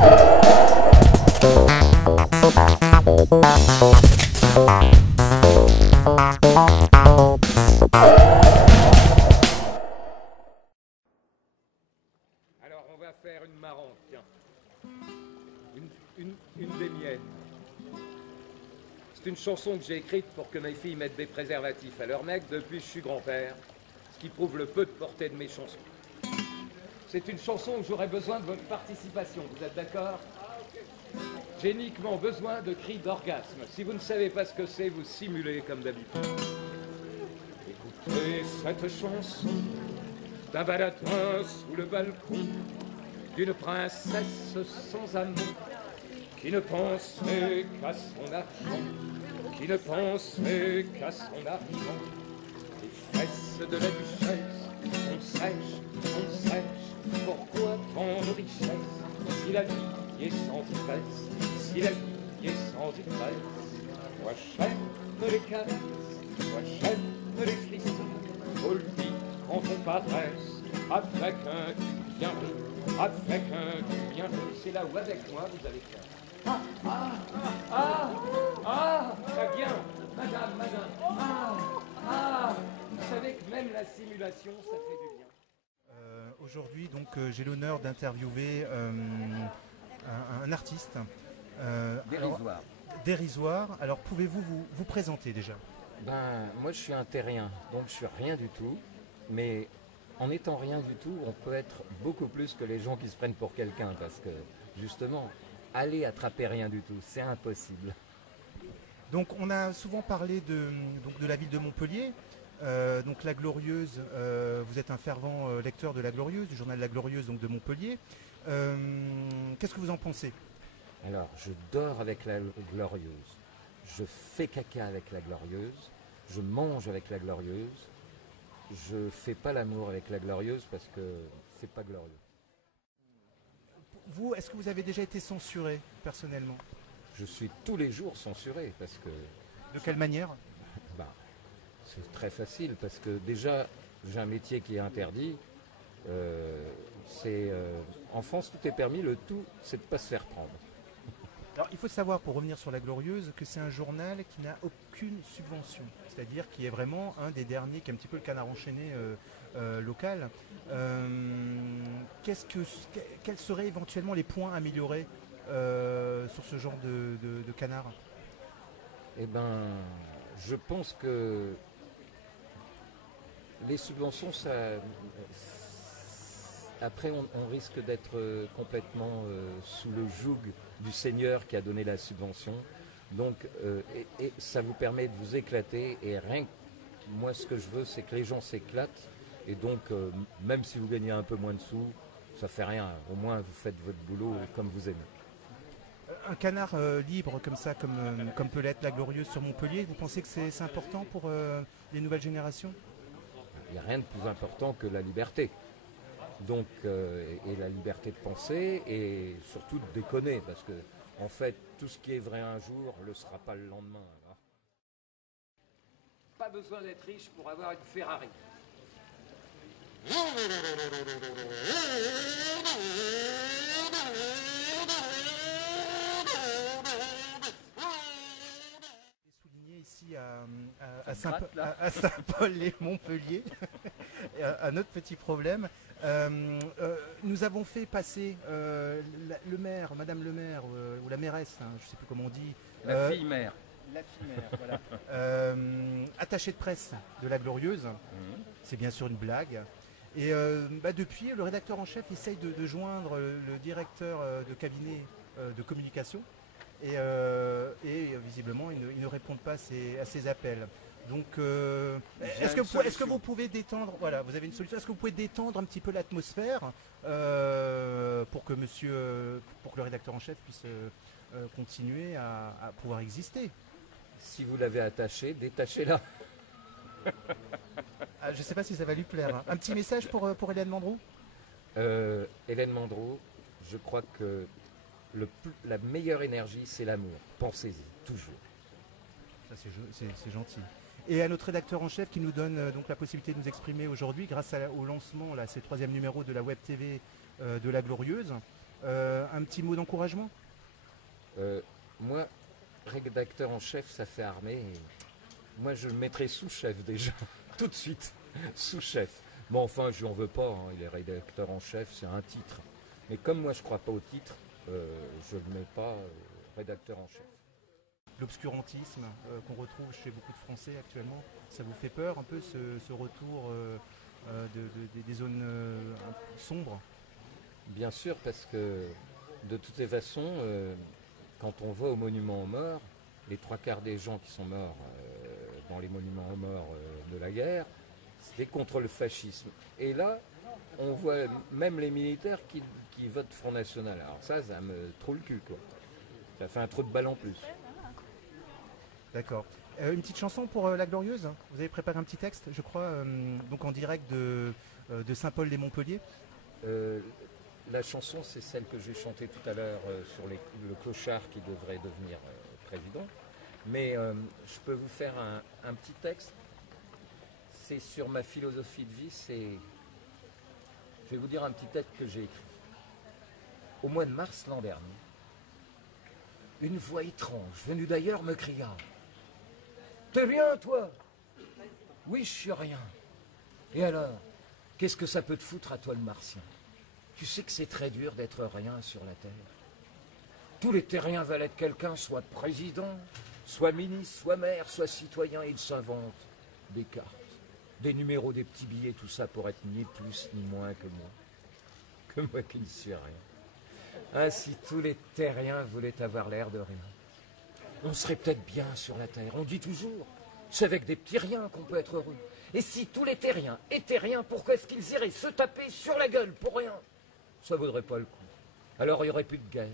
Alors on va faire une marrante, tiens. Une des miennes. C'est une chanson que j'ai écrite pour que mes filles mettent des préservatifs à leurs mecs depuis que je suis grand-père, ce qui prouve le peu de portée de mes chansons. C'est une chanson où j'aurais besoin de votre participation, vous êtes d'accord? J'ai uniquement besoin de cris d'orgasme. Si vous ne savez pas ce que c'est, vous simulez comme d'habitude. Écoutez cette chanson d'un balatin sous le balcon d'une princesse sans amour qui ne pensait qu'à son argent, qui ne pensait qu'à son argent. Les fesses de la duchesse sont sèches, pourquoi tant de richesse si la vie est sans ivresse, si la vie est sans ivresse? Moi j'aime les caresses, moi j'aime les frissons, on le dit quand on paraisse, avec un cul bien rond, avec un cul bien rond. C'est là où avec moi vous allez faire. Très bien, madame, vous savez que même la simulation, ça fait du bien. Aujourd'hui, donc, j'ai l'honneur d'interviewer un artiste. Dérisoire. Dérisoire. Alors, pouvez-vous vous présenter déjà? Moi je suis un terrien, donc je suis rien du tout, mais en étant rien du tout, on peut être beaucoup plus que les gens qui se prennent pour quelqu'un, parce que justement, aller attraper rien du tout, c'est impossible. Donc on a souvent parlé de la ville de Montpellier, donc La Glorieuse, vous êtes un fervent lecteur de La Glorieuse, du journal La Glorieuse donc de Montpellier. Qu'est-ce que vous en pensez? Alors, je dors avec La Glorieuse, je fais caca avec La Glorieuse, je mange avec La Glorieuse, je fais pas l'amour avec La Glorieuse parce que c'est pas glorieux. Vous, est-ce que vous avez déjà été censuré personnellement? Je suis tous les jours censuré parce que... De quelle manière? C'est très facile parce que déjà j'ai un métier qui est interdit. En France tout est permis, le tout c'est de ne pas se faire prendre. Alors il faut savoir, pour revenir sur La Glorieuse, que c'est un journal qui n'a aucune subvention, c'est-à-dire qui est vraiment un des derniers, qui est un petit peu le canard enchaîné local. Quels seraient éventuellement les points améliorés sur ce genre de canard? Eh ben, je pense que les subventions, après on risque d'être complètement sous le joug du seigneur qui a donné la subvention. Donc, et ça vous permet de vous éclater. Et rien que moi, ce que je veux, c'est que les gens s'éclatent. Et donc, même si vous gagnez un peu moins de sous, ça fait rien. Au moins, vous faites votre boulot comme vous aimez. Un canard libre comme ça, comme peut l'être La Glorieuse sur Montpellier, vous pensez que c'est important pour les nouvelles générations? Il n'y a rien de plus important que la liberté. Donc, et la liberté de penser et surtout de déconner. Parce que, en fait, tout ce qui est vrai un jour ne le sera pas le lendemain. Alors. Pas besoin d'être riche pour avoir une Ferrari. Souligné ici à Saint-Paul-et-Montpellier un autre petit problème. Nous avons fait passer le maire, Madame le maire, ou la mairesse, hein, je ne sais plus comment on dit. La fille maire. La fille maire, voilà. Attachée de presse de La Glorieuse. C'est bien sûr une blague. Et depuis, le rédacteur en chef essaye de joindre le directeur de cabinet de communication. Et visiblement, ils ne répondent pas à ces appels. Donc, est-ce que vous pouvez détendre, voilà, vous avez une solution, est-ce que vous pouvez détendre un petit peu l'atmosphère pour que le rédacteur en chef puisse continuer à pouvoir exister? Si vous l'avez attachée, détachez-la. Je ne sais pas si ça va lui plaire. Hein. Un petit message pour Hélène Mandroux? Hélène Mandroux, je crois que la meilleure énergie, c'est l'amour. Pensez-y, toujours. Ça, c'est gentil. Et à notre rédacteur en chef qui nous donne donc la possibilité de nous exprimer aujourd'hui grâce au lancement, là, c'est le 3e numéro de la Web TV de La Glorieuse. Un petit mot d'encouragement? Moi, rédacteur en chef, ça fait armée. Et moi, je le mettrais sous-chef déjà, tout de suite, sous-chef. Bon, enfin, je n'en veux pas, hein, il est rédacteur en chef, c'est un titre. Mais comme moi, je ne crois pas au titre, je ne le mets pas rédacteur en chef. L'obscurantisme qu'on retrouve chez beaucoup de Français actuellement, ça vous fait peur un peu ce retour des zones sombres? Bien sûr, parce que de toutes les façons, quand on va au monument aux morts, les 3/4 des gens qui sont morts dans les monuments aux morts de la guerre, c'était contre le fascisme. Et là, on voit même les militaires qui votent Front National. Alors ça me trouve le cul, quoi. Ça fait un trou de balle en plus. D'accord. Une petite chanson pour La Glorieuse? Vous avez préparé un petit texte, je crois, donc en direct de Saint-Paul-des-Montpellier. La chanson, c'est celle que j'ai chantée tout à l'heure sur le clochard qui devrait devenir président. Mais je peux vous faire un petit texte. C'est sur ma philosophie de vie. Je vais vous dire un petit texte que j'ai écrit. Au mois de mars l'an dernier, une voix étrange, venue d'ailleurs, me cria « T'es rien, toi ?»« Oui, je suis rien. »« Et alors, qu'est-ce que ça peut te foutre à toi, le martien ? Tu sais que c'est très dur d'être rien sur la Terre. Tous les terriens veulent être quelqu'un, soit président, soit ministre, soit maire, soit citoyen. Ils s'inventent des cartes, des numéros, des petits billets, tout ça pour être ni plus ni moins que moi. Que moi qui ne suis rien. Ainsi, tous les terriens voulaient avoir l'air de rien. On serait peut-être bien sur la Terre, on dit toujours. C'est avec des petits riens qu'on peut être heureux. Et si tous les terriens étaient rien, pourquoi est-ce qu'ils iraient se taper sur la gueule pour rien? Ça vaudrait pas le coup. Alors il n'y aurait plus de guerre.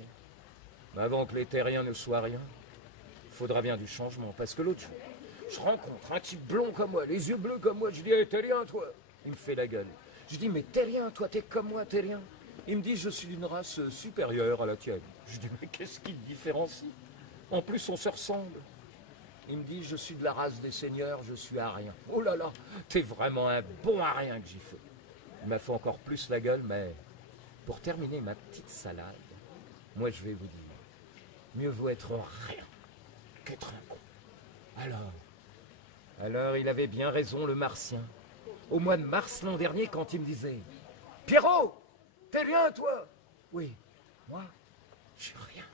Mais avant que les terriens ne soient rien, il faudra bien du changement. Parce que l'autre jour, je rencontre un type blond comme moi, les yeux bleus comme moi. Je dis, hey, t'es rien, toi? Il me fait la gueule. Je dis, mais t'es rien, toi, t'es comme moi, t'es rien. Il me dit, je suis d'une race supérieure à la tienne. Je dis, mais qu'est-ce qui te différencie? En plus, on se ressemble. Il me dit, je suis de la race des seigneurs, je suis arien. Oh là là, t'es vraiment un bon arien que j'y fais. Il m'a fait encore plus la gueule, mais pour terminer ma petite salade, moi je vais vous dire, mieux vaut être rien qu'être un con. Alors il avait bien raison le martien. Au mois de mars l'an dernier, quand il me disait, Pierrot, t'es rien toi? Oui, moi, je suis rien.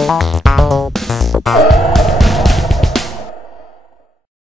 Thank you.